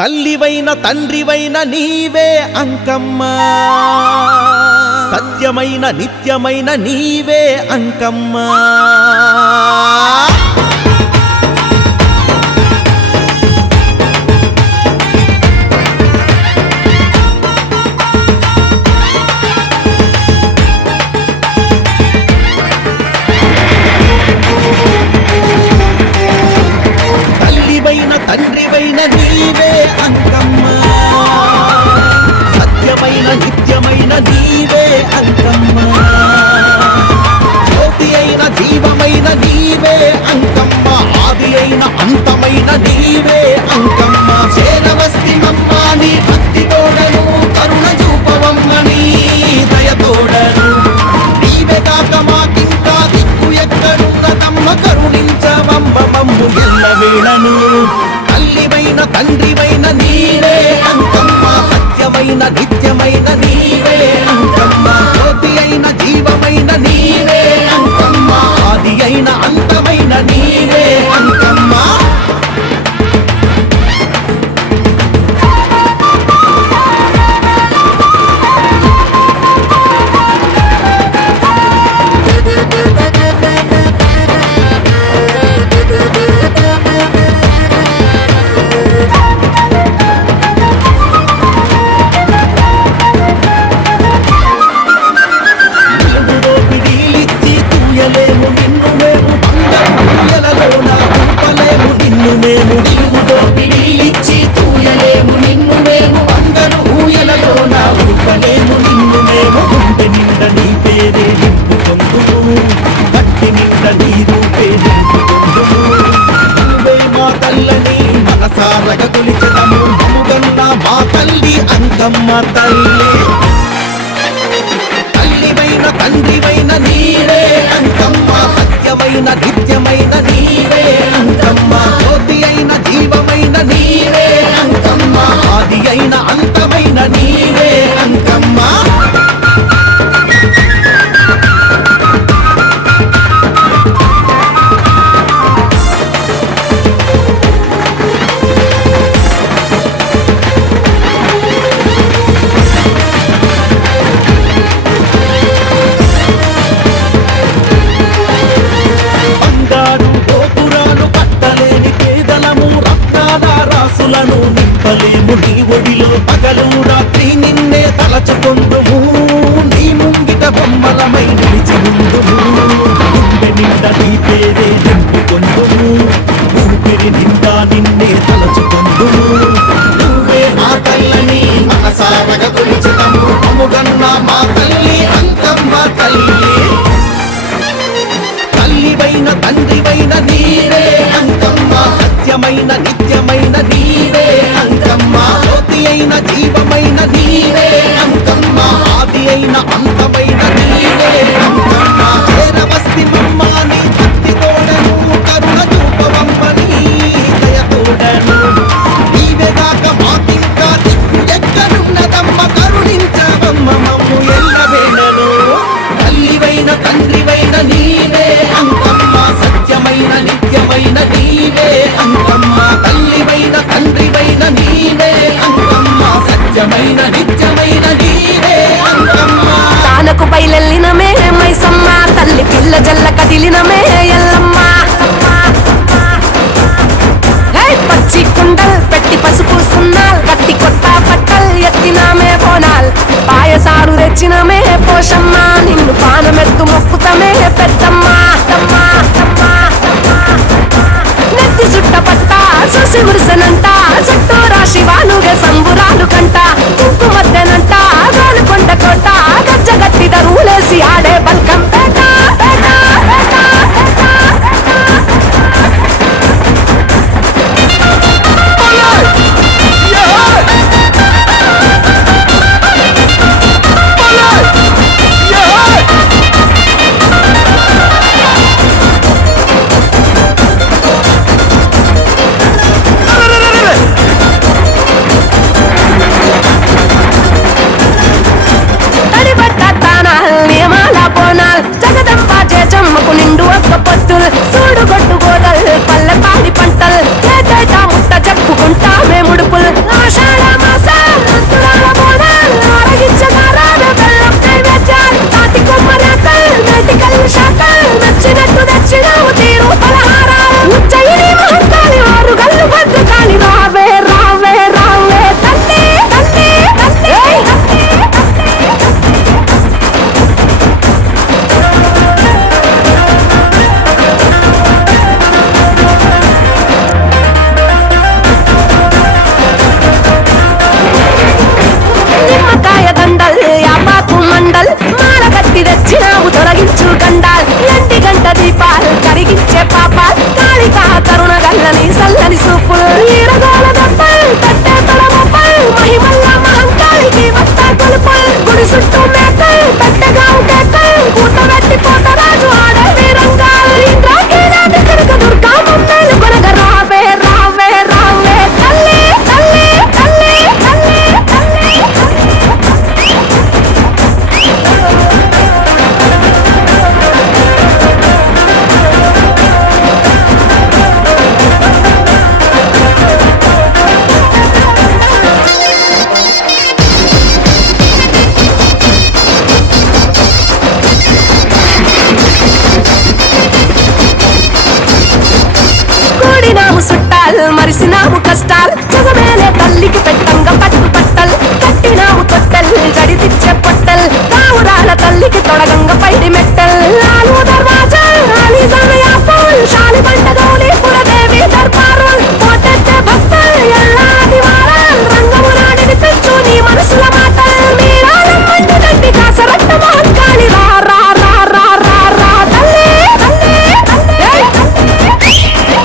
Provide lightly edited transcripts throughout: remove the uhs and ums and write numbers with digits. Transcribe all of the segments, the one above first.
తల్లివైన తండ్రివైన నీవే అంకమ్మ, సత్యమైన నిత్యమైన నీవే అంకమ్మ. తల్లివైన తండ్రివైన నీవే అంకమ్మ, సత్యమైన నిత్యమైన నీవే అంకమ్మ. జ్యోతి అయిన జీవమైన నీవే అంకమ్మ, ఆది అయిన అంతమైన నీవే అంకమ్మ. చేరవస్తి మమ్మ నీ భక్తి తోడను, కరుణ చూపవమ్మ నీ దయతోడను. నీవే కాక మాకింకా దిక్కు ఎక్కడున్నదమ్మ, కరుణించవమ్మ మమ్ము ఎల్లవేళను. తల్లివైన తండ్రివైన నీవే అంకమ్మ, సత్యమైన నిత్యమైన నీవే అంకమ్మ. జ్యోతి అయిన జీవమైన నీవే అంకమ్మ, ఆది అయిన అంతమైన నీవే అంకమ్మ. అంకమ్మ తల్లి తల్లివైన తండ్రివైన నీవే అంకమ్మ, సత్యమైన నిత్యమైన నీవే అంకమ్మ. జ్యోతి అయిన జీవమైన నీవే అంకమ్మ, ఆది అయిన అంతమైన నీవే అంకమ్మ. నింపలేము నీ ఒడిలో పగలు రాత్రి నిన్నే తలచుకొందుము, నీ ముంగిట బొమ్మలమై నిలిచి ఉందుము. గుండె నిండా నీ పేరే నింపుకొందుము, ఊపిరి నిండా నిన్నే తలచుకొందుము. నువ్వే మా తల్లని మనసారగ కొలిచినము, అముగన్న మా తల్లి అంకమ్మ తల్లి. తల్లివైన తండ్రివైన నీవే అంకమ్మ, సత్యమైన నిత్యమైన నీవే అంకమ్మ. జ్యోతి అయిన జీవమైన నీవే అంకమ్మ, ఆది అయిన అంతమైన నీవే అంకమ్మ. చేరవస్తి మమ్మ నీ భక్తి తోడను, కరుణ చూపవమ్మ నీ దయతోడను. నీవే కాక మాకింకా దిక్కు ఎక్కడున్నదమ్మ, కరుణించవమ్మ మమ్ము ఎల్లవేళను. తల్లివైన తండ్రివైన నీవే అంకమ్మ, సత్యమైన నిత్యమైన నీవే అంకమ్మ. తల్లివైన తండ్రివైన నీవే అంకమ్మ, సత్యమైన నిత్యమైన నీవే అంకమ్మ. తానకు బయలెల్లినమే మైసమ్మ, తల్లి పిల్ల జల్ల కదిలినమే ఎల్లమ్మ. పచ్చి కుండల్ పెట్టి పసుపు సున్నాల్, కట్టి కొత్త పట్టల్ ఎత్తినామే బోనాల్. పాయసారు తెచ్చినమే పోషమ్మ, నిన్ను పానమెత్తు మొక్కుతమే పెద్దమ్మ. నెత్తి సుట్టపట్ట చూసి ఉరుసనంట, చుట్టూ రాశి వాలుగే సంబురాలు కంట. కుంకు మధ్యనంట గాలు కొండ కోట, గజ్జగట్టి దరువులేసి ఆడే బల్కం పేట. Yeah! తల్లికి పెట్టంగా పట్టు పట్టల్ కట్టినావు తొట్టల్ జడితిచ్చే పొట్టల్ కావురాల తల్లికి తొడగంగ పైడి మెట్టల్ లాలు దర్వాజా ఆలీజాన యాపల్ శాలి బండ గౌలి పురదేవి దర్బారుల్ పోటెత్తే భక్తల్ ఎల్లాది వారాల్ రంగమున నడిపించు నీ మనసుల మాటల్ మీరాలం మండు గడ్డి కాసరట్ట మహంకాళి రా రా రా రా రా రా తల్లి తల్లి తల్లి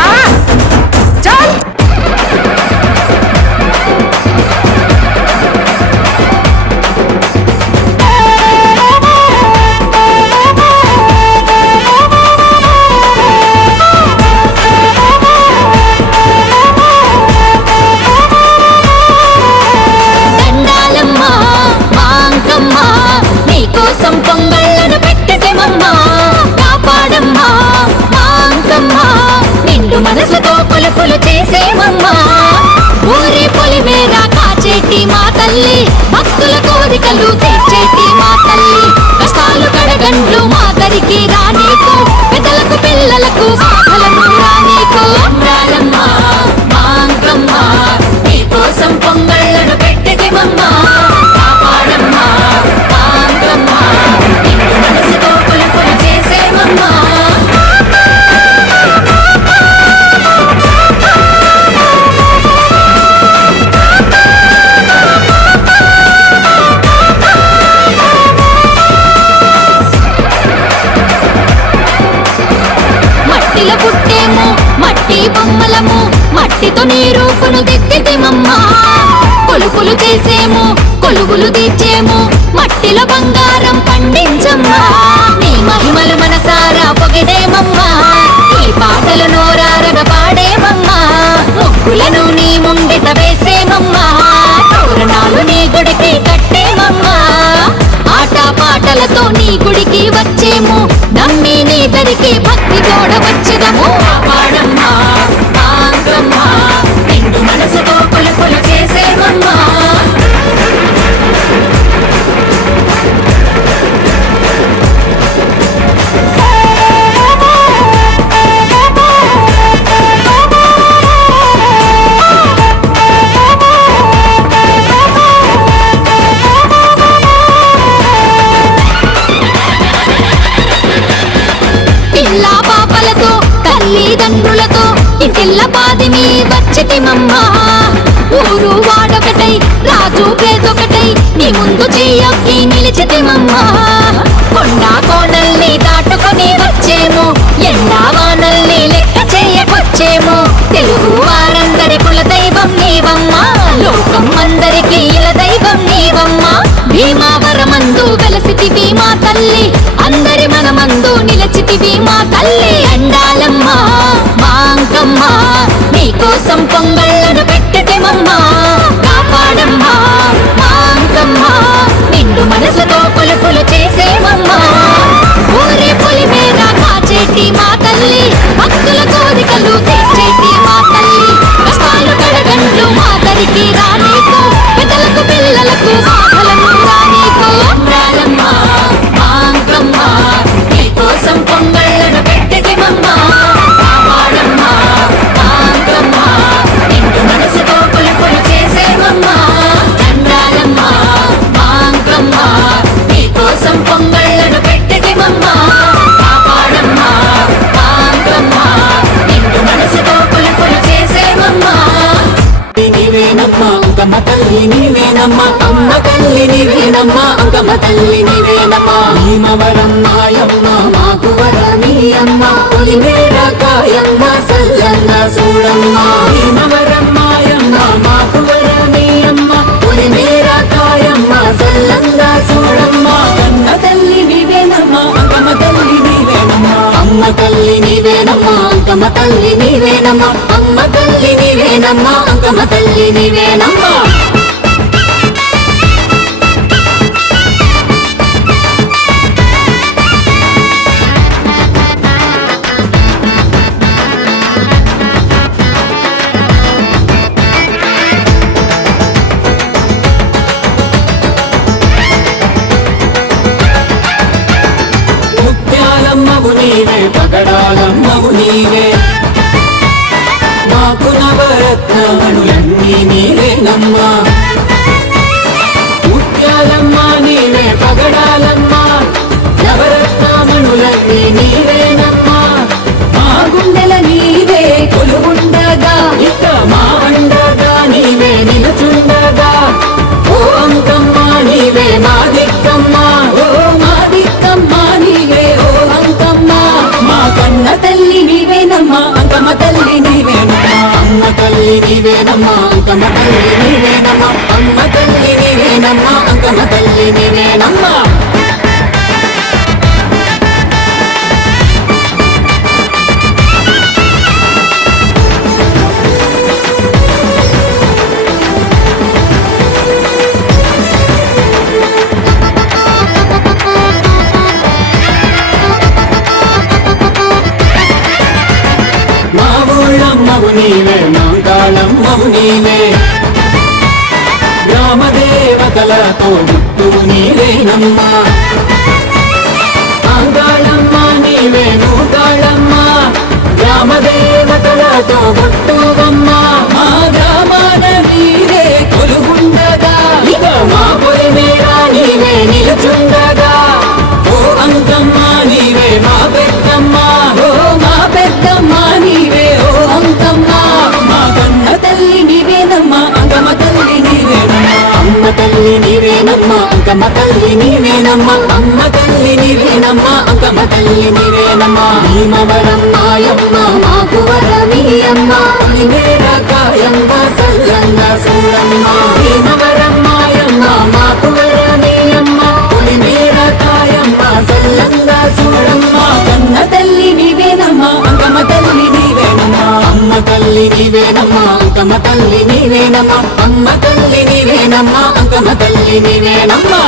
ఆ చల్ దండాలమ్మా మాంకమ్మా నీకోసం పొంగళ్ళను పెట్టటమమ్మా కాపాడమ్మా మాంకమ్మా నిండు మనసుతో కొలుపులు చేసేమమ్మా ఊరి పొలిమేర కాచేటి మా తల్లి భక్తుల కోరికలు తీర్చేటి మా తల్లి కష్టాలు కడగండ్లు మా దరికి రానీకు పెద్దలకు పిల్లలకు బాధలను రానీకు దండాలమ్మా మాంకమ్మా నీకోసం పొంగళ్ళను పెట్టటమమ్మా కాపాడమ్మా మాంకమ్మా నిండు మనసుతో కొలుపులు చేసేమమ్మా మట్టిలో పుట్టేము మట్టి బొమ్మలము మట్టితో నీ రూపును దిద్దితిమమ్మా కొలుపులు చేసేము కొలువులు తీర్చేము మట్టిలో బంగారం పండించమ్మా నీ మహిమలు మనసారా పొగిడేమమ్మా ఈ పాటలు నోరారగ పాడేమమ్మా ముగ్గులను నీ ముంగిట వేసేమమ్మా తోరణాలు నీ గుడికి కట్టేమమ్మా ఆట పాటలతో నీ గుడికి వచ్చేము నమ్మి నీ దరికి భక్తి తోడ వచ్చేదము కాపాడమ్మా మాంకమ్మా నిండు మనసుతో కొలుపులు చేసేమమ్మా పిల్ల పాపలతో తల్లిదండ్రులతో ఇంటిల్ల పాదిమి వచ్చితిమమ్మా ఊరు వాడొకటై రాజు పేదొకటై నీ ముందు చెయ్యొక్కి నిలిచితిమమ్మా కొండ కోనల్ని దాటుకొని వచ్చేము ఎండా వానల్ని లెక్క చెయ్యకొచ్చేము తెలుగు వారందరి కుల దైవం నీవమ్మా లోకం అందరికి ఇల దైవం నీవమ్మా భీమావరమందు వెలసితివి మా తల్లి అందరి మనమందు నిలచితివి మా తల్లి అండాలమ్మా మాంకమ్మా నీకోసం పొంగళ్ళను పెట్టటమమ్మా కాపాడమ్మా మాంకమ్మా నిండు మనసుతో కొలుపులు చేసేమమ్మా ఊరి పొలిమేర కాచేటి మా తల్లి భక్తుల కోరికలు తీర్చేటి మా తల్లి కష్టాలు కడగండ్లు మా దరికి రానీకు పెద్దలకు పిల్లలకు బాధలను రానీకు అండాలమ్మా మాంకమ్మా నీకోసం పొంగళ్ళను పెట్టటమమ్మా కాపాడమ్మా మాంకమ్మా నిండు మనసుతో కొలుపులు చేసేమమ్మా దండాలమ్మా మాంకమ్మా నీకోసం పొంగళ్ళను పెట్టటమమ్మా కాపాడమ్మా మాంకమ్మా నిండు మనసుతో కొలుపులు చేసేమమ్మా నీవేనమ్మా అంకమ్మ తల్లి నీవేనమ్మా అమ్మ తల్లి నీవేనమ్మా అంకమ్మ తల్లి నీవేనమ్మా భీమవరం మాయమ్మ మాకు వరమీ అమ్మ పొలిమేర కాయమ్మ సల్లంగా చూడమ్మా భీమవరం మాయమ్మ మాకు వరమీ అమ్మ పొలిమేర కాయమ్మ సల్లంగా చూడమ్మా కన్న తల్లి నీవేనమ్మా అంకమ్మ తల్లి నీవేనమ్మా అమ్మ తల్లి నీవేనమ్మా అంకమ్మ తల్లి నీవేనమ్మా అమ్మ తల్లి నీవేనమ్మా అంకమ్మ తల్లి నీవేనమ్మా నీవే పగడాలమ్మవు నీవే మాకు నవరత్న నవరత్నమణులన్నీ నీవేనమ్మా ముత్యాలమ్మ నీవే పగడాలమ్మ నవరత్నమణులన్నీ నీవేనమ్మా మా గుండెల నీవే కొలువుండగా ఇక మా అండగా నీవే నిలుచుండగా ఓ అంకమ్మ నీవే మా దిక్కమ్మ ఓ మా దిక్కమ్మ నీవే ఓ అంకమ్మ మా కన్న తల్లి నీవేనమ్మా అంకమ్మ తల్లి నీవేనమ్మా అమ్మ తల్లి నీవేనమ్మా అంకమ్మ తల్లి నీవేనమ్మా అమ్మ తల్లి నీవేనమ్మా అంకమ్మ తల్లి నీవేనమ్మా మా ఊళ్ళమ్మవు నీవే మాంకాళమ్మవు నీవే గ్రామ దేవతలతో గుట్టు నీవేనమ్మా మాంకాళమ్మ నీవే నూకాళమ్మ గ్రామ దేవతలతో గుట్టువమ్మ మా గ్రామాన నీవే కొలుగుండగా ఇక మా పొలి మేరా నీవే నిలుచుండగా ఓ అంకమ్మ నీవే మా పెద్దమ్మ ఓ మా పెద్దమ్మ నీవే ఓ అంకమ్మ మా కన్న తల్లి నీవేనమ్మా అంకమ్మ తల్లి నీవేనమ్మా అమ్మ తల్లి నీవేనమ్మా అంకమ్మ తల్లి నీవేనమ్మా అమ్మ తల్లి నీవేనమ్మా అంకమ్మ తల్లి నీవేనమ్మా భీమవరం మాయమ్మ మాకు వరమీయమ్మ పులిమేర కాయమ్మ సల్లంగా సూరమ్మ భీమవరం మాయమ్మ మాకు వరమీయమ్మ పులిమేర కాయమ్మ సల్లంగా సూరమ్మ కన్న తల్లి నీవేనమ్మా అంకమ్మ తల్లి నీవేనమ్మా అమ్మ తల్లి నీవేనమ్మా అంకమ్మ తల్లి నీవేనమ్మా అమ్మ తల్లి నీవేనమ్మా అంకమ్మ తల్లి నీవేనమ్మా